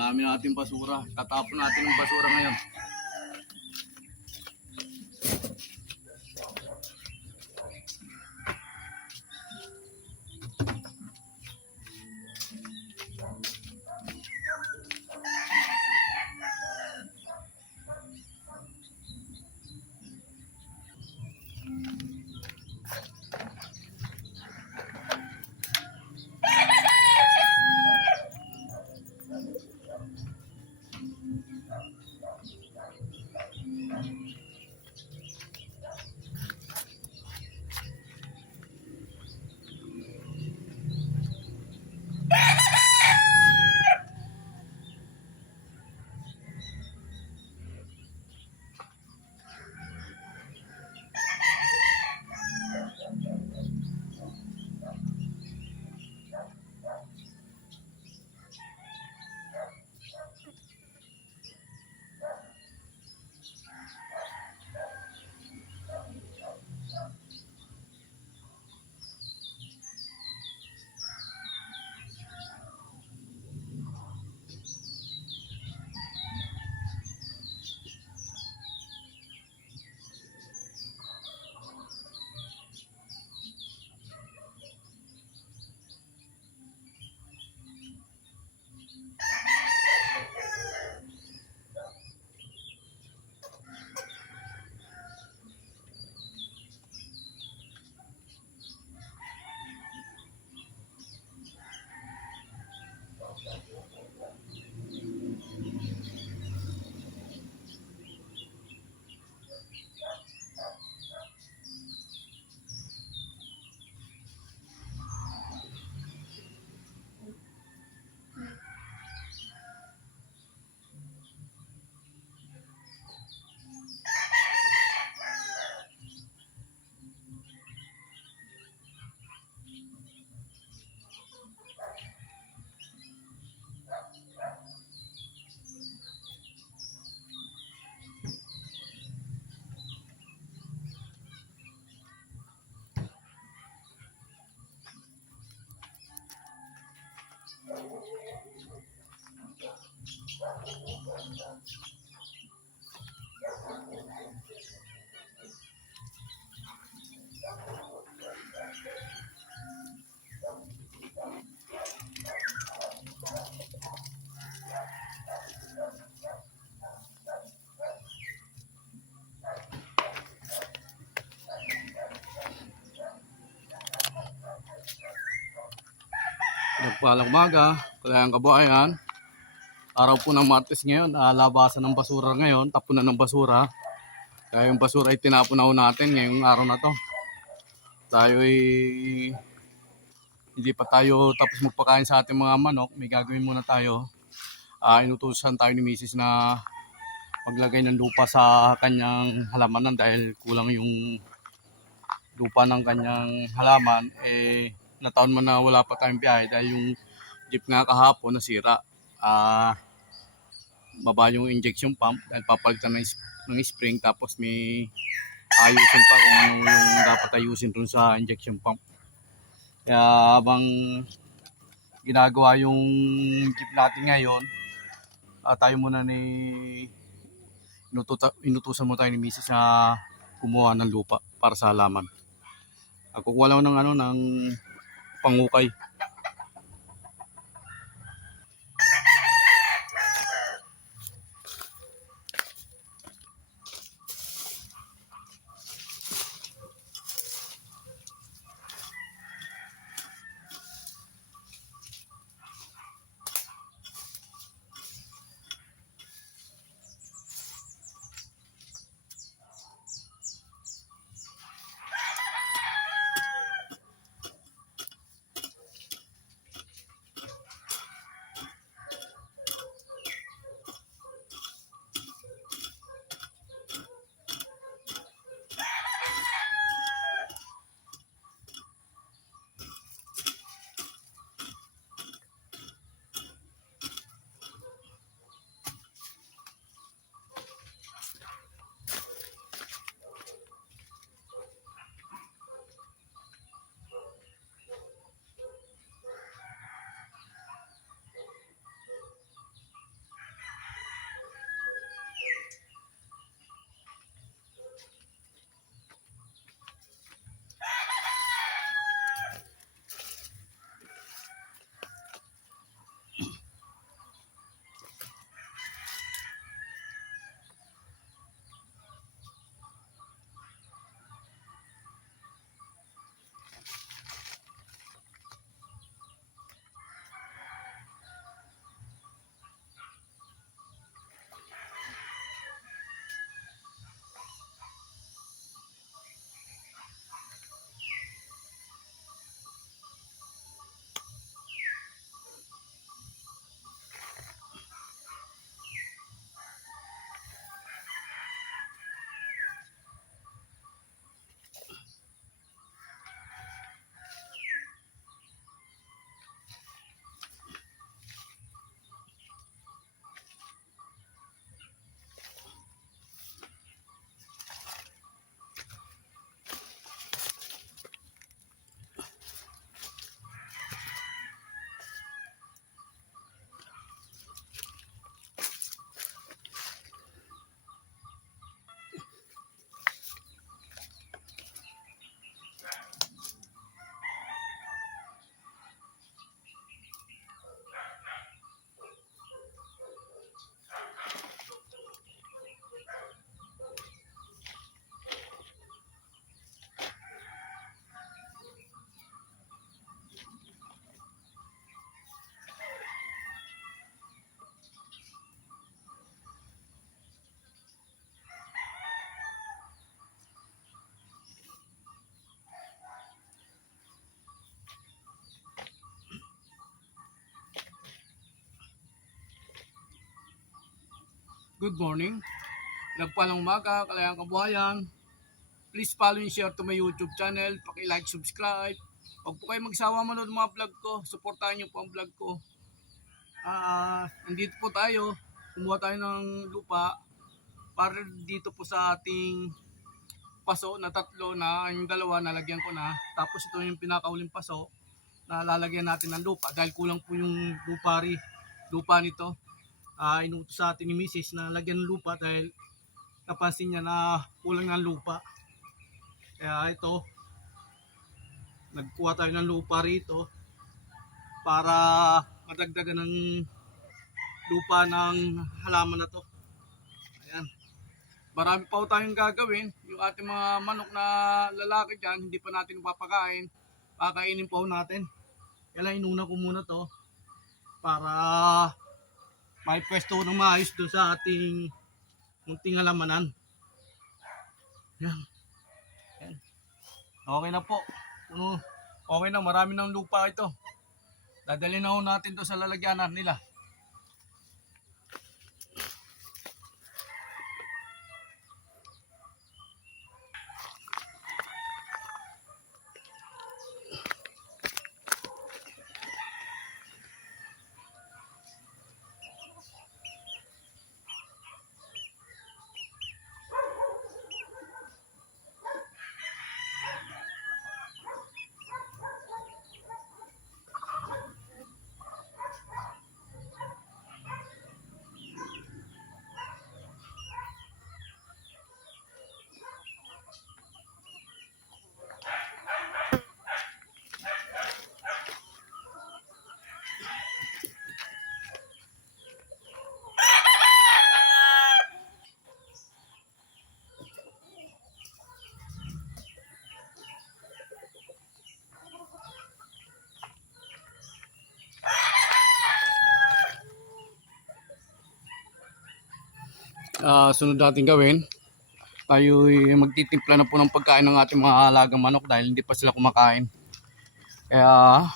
Dami natin basura. Tatapon natin ng basura ngayon. Nagpalang umaga, kailangan kabayan. Araw po ng Martes ngayon, labasan ng basura ngayon, tapunan ng basura. Kaya yung basura ay tinapon na natin ngayong araw na to. Tayo ay hindi pa tayo tapos magpakain sa ating mga manok. May gagawin muna tayo. Inutusan tayo ni Mrs. na maglagay ng lupa sa kanyang halamanan dahil kulang yung lupa ng kanyang halaman. Nataon man na wala pa tayong biyahe dahil yung jeep nga kahapon nasira. Baba yung injection pump dahil papalitan ng spring, tapos may ayusin pa kung ano yung dapat ayusin dun sa injection pump. Kaya habang ginagawa yung jeep natin ngayon, tayo muna inutusan mo tayo ni Mrs. na kumuha ng lupa para sa halaman. Kukuha lang ng pangukay. Good morning. Nagpalang umaga, kalayang kabuhayan. Please follow and share to my YouTube channel. Paki-like, subscribe. Huwag po kayo magsawa manood ng mga vlog ko. Supportahan niyo po ang vlog ko. Nandito po tayo. Kumuha tayo ng lupa para dito po sa ating paso na tatlo na yung dalawa nalagyan ko na. Tapos ito yung pinakauling paso na lalagyan natin ng lupa dahil kulang po yung lupa nito. Inutos sa atin ni Mrs. na lagyan ng lupa dahil napansin niya na kulang ng lupa. Kaya ito, nagkuha tayo ng lupa rito para madagdagan ng lupa ng halaman na to. Ayan. Marami pa tayong gagawin. Yung ating mga manok na lalaki dyan, hindi pa natin papakain. Pakainin pa natin. Kaya inuna ko muna to para may pwesto ng maayos doon sa ating munting halamanan. Yan. Yan. Okay na po. Okay na, marami ng lupa ito. Dadalhin na natin to sa lalagyanan nila. Sunod natin gawin, tayo magtitimpla na po ng pagkain ng ating mga alagang manok dahil hindi pa sila kumakain. Kaya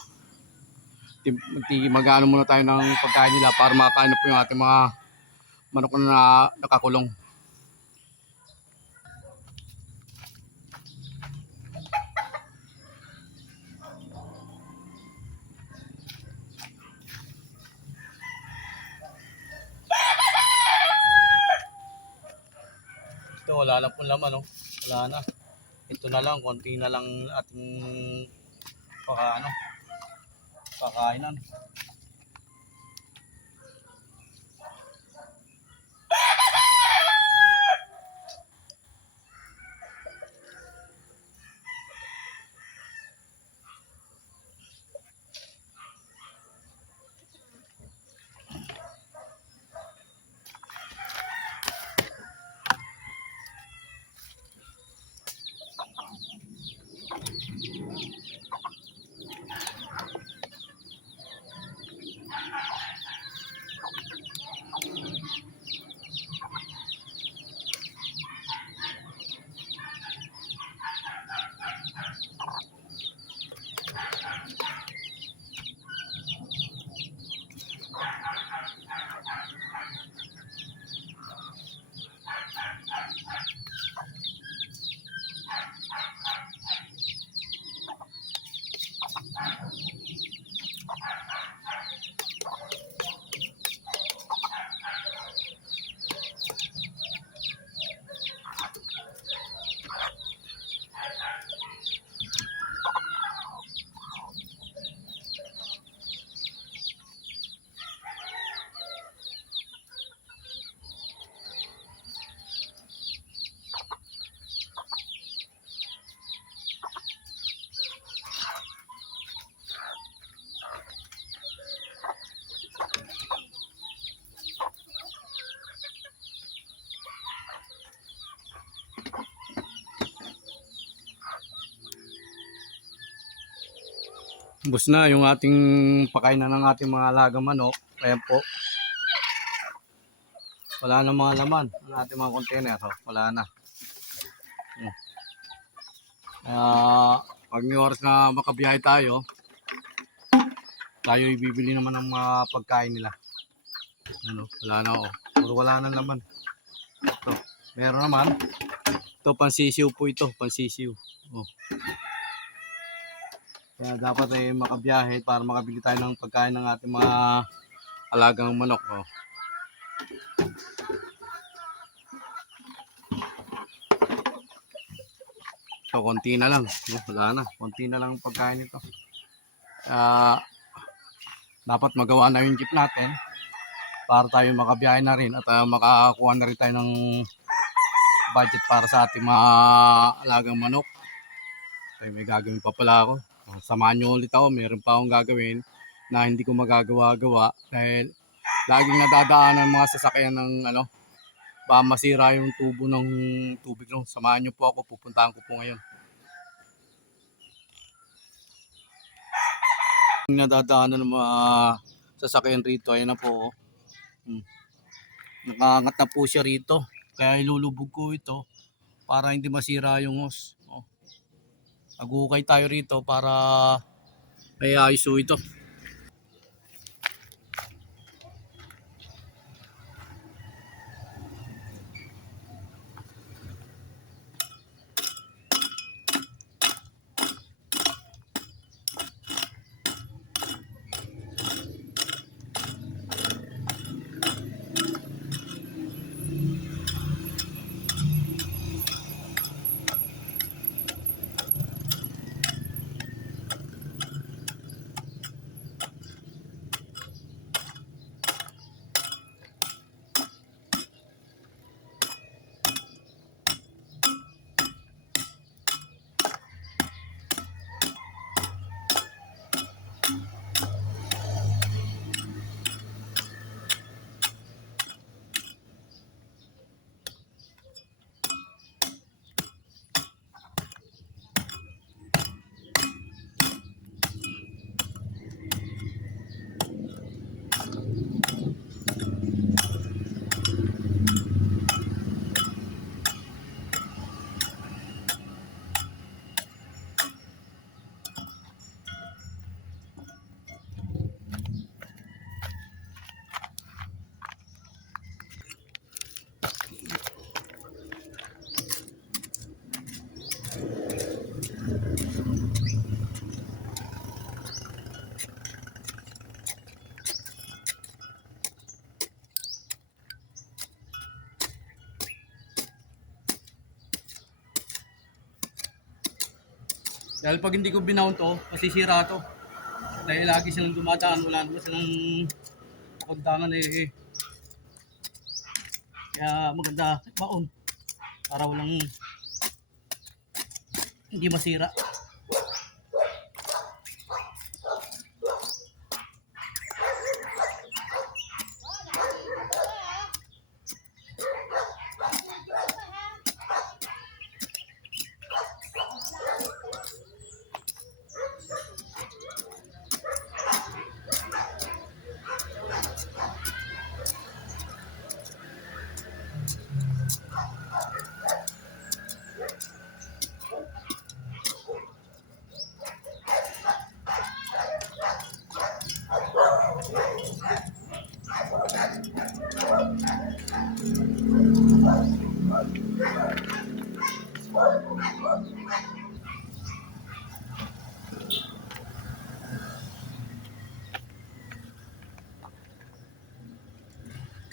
mag-ano muna tayo ng pagkain nila para makakain na po yung ating mga manok na nakakulong. Ito, wala lang pong laman, oh. Wala na. Ito na lang, konti na lang ating pakainan. Ubos na yung ating pakainan ng ating mga alagang manok. Ayan po. Wala na mga laman ang ating mga container. So, wala na. Pag may oras na makabiyahe tayo ibibili naman ng mga pagkain nila. Ano, wala na oh. Puro wala na naman. Ito, meron naman. Ito, pansisiw po ito, pansisiw. Oh. Kaya dapat makabiyahe para makabili tayo ng pagkain ng ating mga alagang manok. Oh. So, konti na lang. Wala na. Konti na lang ang pagkain ito. Dapat magawa na yung jeep natin para tayo makabiyahe na rin at makakuha na rin tayo ng budget para sa ating mga alagang manok. So, may gagawin pa pala ako. Samahan nyo ulit ako. Meron pa akong gagawin na hindi ko magagawa-gawa dahil laging nadadaanan mga sasakyan ng baka masira yung tubo ng tubig. No? Samahan nyo po ako. Pupuntahan ko po ngayon. Nadadaanan ng mga sasakyan rito ay na po. Nakangat na po siya rito. Kaya ilulubog ko ito para hindi masira yung hose. Agukay tayo rito para may ayos ito. Dahil pag hindi ko binaon to, masisira to. Dahil lagi silang dumadaan, wala naman silang pakundangan Kaya maganda baon para walang hindi masira.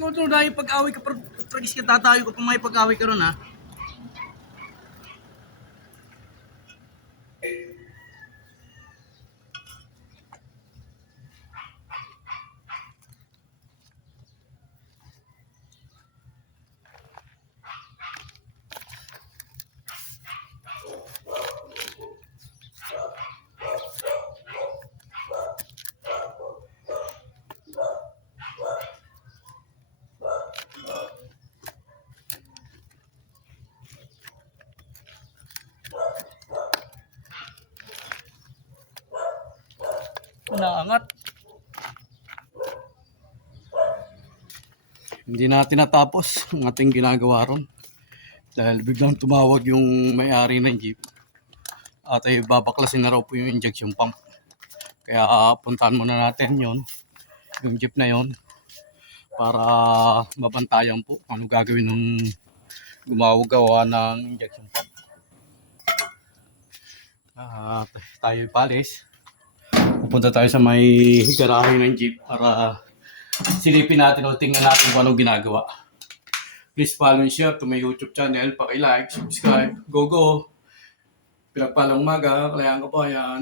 Ikaw ito dahil pag-away ka, tragis ka tatayo ka pa may pag-away ka ron ha. Naangat. Hindi natin natapos ang ating ginagawa ron. Dahil biglang tumawag yung may-ari ng jeep. At ay babaklasin na raw po yung injection pump. Kaya puntahan muna natin yon, yung jeep na yon, para mabantayan po kung ano gagawin ng gumagawa ng injection pump. Tayo palis. Pupunta tayo sa may garahe ng jeep para silipin natin o tingnan natin kung anong ginagawa. Please follow and share to my YouTube channel. Paki-like, subscribe. Go! Pinagpalang umaga, Kalayaan Kabayan.